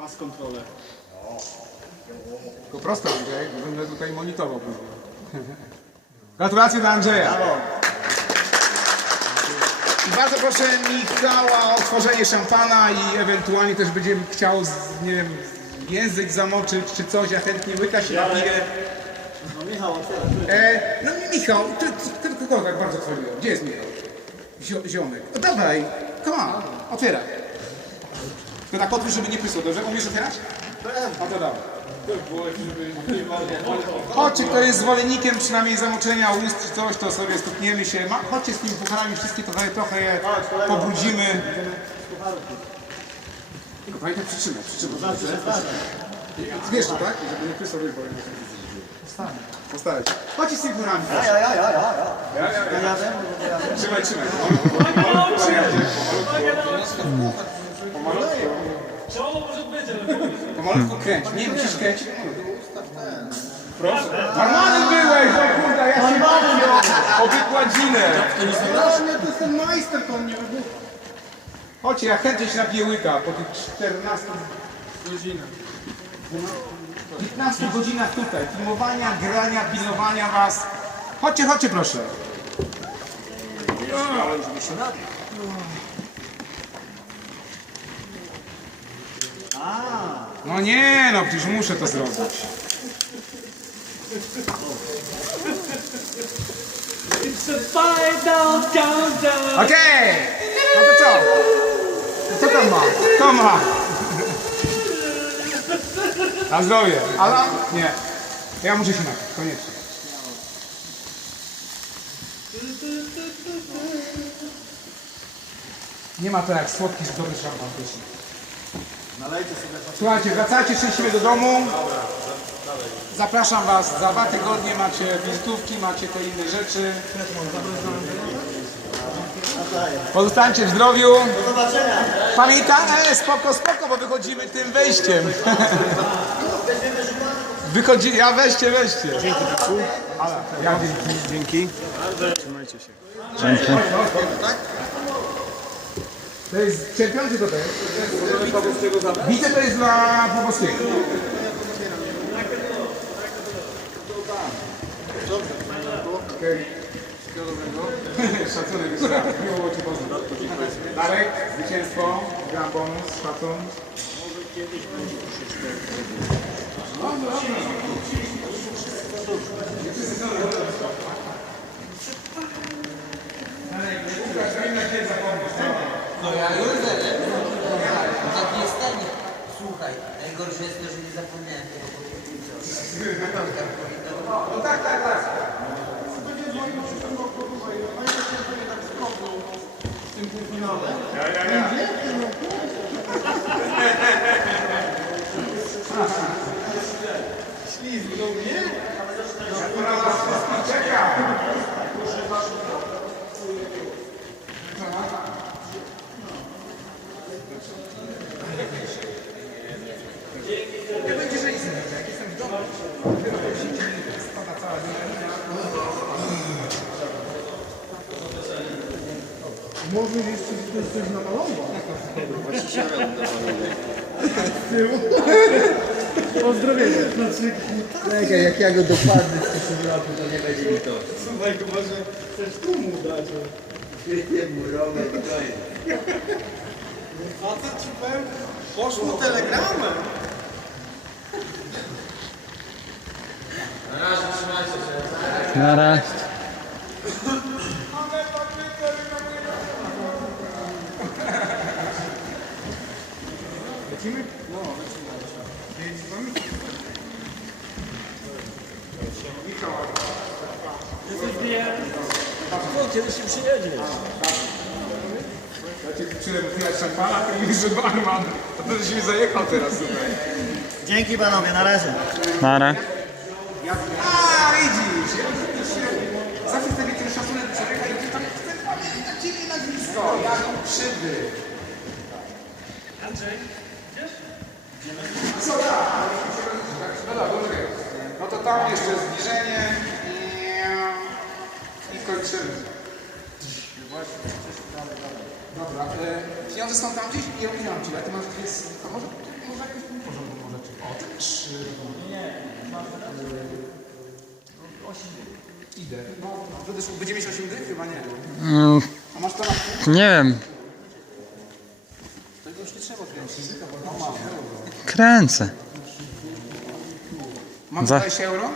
Pas kontroler. Tylko prosto Andrzej, bo będę tutaj monitorował. Gratulacje dla Andrzeja. I bardzo proszę Michała o otworzenie szampana i ewentualnie też będzie chciał, z, nie wiem, język zamoczyć czy coś, ja chętnie łyka się napiję. No Michał, otwieraj. E, no Michał, ty, ty, ty, ty, tak bardzo chwaliłem. Gdzie jest Michał? Zio, ziomek. O, dawaj, come on, otwieraj. Tylko tak otwórz, żeby nie prysło, dobrze? Umiesz otwierać? A to dawaj. Chodźcie, kto jest zwolennikiem przynajmniej zamoczenia ust czy coś, to sobie stukniemy się. Ma, chodźcie z tymi pucharami, wszystkie trochę, trochę je pobrudzimy. Tylko pamiętaj przytrzymać, przytrzymać. Wiesz to, tak? Żeby nie prysło, bo ja Postawię. Postawię. Chodźcie z tymi pucharami. Ja, ja, ja, ja, ja. Ja, ja, Ja ja. Jadę, ja jadę. Trzymaj, trzymaj. Pomalutku kręć. Nie musisz kręcić. Proszę. Normalny byłeś, o kurde, ja się bawię o wykładzinę. Ja to jestem majster, to mnie wybucha. Chodźcie, ja chętnie się napiję łyka po tych 14 godzinach. 15 godzinach tutaj, filmowania, grania, pilnowania was. Chodźcie, chodźcie proszę. No nie, no przecież muszę to zrobić. Okej! No to co? Co to ma? To ma! Na zdrowie. Ala? Nie. Ja muszę się napić, koniecznie. Nie ma to jak słodki, dobry szampan pyszny. Słuchajcie, wracajcie szczęśliwie do domu. Zapraszam Was, za dwa tygodnie macie wizytówki, macie te inne rzeczy. Pozostańcie w zdrowiu. Do zobaczenia. Pamiętaj, e, spoko, spoko, bo wychodzimy tym wejściem. Wychodzi, ja weźcie, weźcie. Dzięki, ja dzięki. Dzięki. Trzymajcie się. To jest czerpiący to jest. Widzę, to jest dla Pawłowskiego. Okej. Szacunek jest tak. Miło było Cię poznać. Darek, zwycięstwo, gram bonus, szacun. No ja już wiem. Tak nie stanie. Jest to, że nie zapomniałem tego powiedzieć. No tak, tak, tak. Ja, ja, ja. Ślizgnął mnie? Na was wszystkich czeka. Nie będzie żeńcy, jak jestem w domu. Spada cała adrenalina. Może jeszcze ktoś coś namalował? Pozdrowienia. Czekaj, jak ja go dopadnę w przyszłym roku, to nie będzie mi to. Słuchaj, go może chcesz tu mu dać. Nie murowe, to jest. A co ci powiem? Poszło telegramem. Nara. Lecimy? No, lecimy. Jedziesz z nami? Michał, Kiedy się przyjedziesz? ja cię przyjdę wypijać szampana, to mówisz, że barman. A to żeś mi zajechał teraz tutaj. Dzięki panowie, na razie. Nara. Ja, Zawsze sobie ten szacunek do człowieka i ktoś tam chce pamiętać imię nazwisko, Jakub Krzywy. Andrzej, idziesz? Co tak? No dobra. No to tam jeszcze zbliżenie i, i kończymy. Właśnie, dalej, dalej. Dobra, e, pieniądze są tam gdzieś i ominam ci, a ty masz dwie... To może, może jakoś nie może rzeczy. O, trzy... Nie, masz... E, no, osiem. Idę. No, będziesz, będzie mieć 8 dych? Chyba nie. Mm, A masz to na nie wiem. Tego już nie trzeba kręcić. No, mam. Kręcę. Mam Za- 20 euro?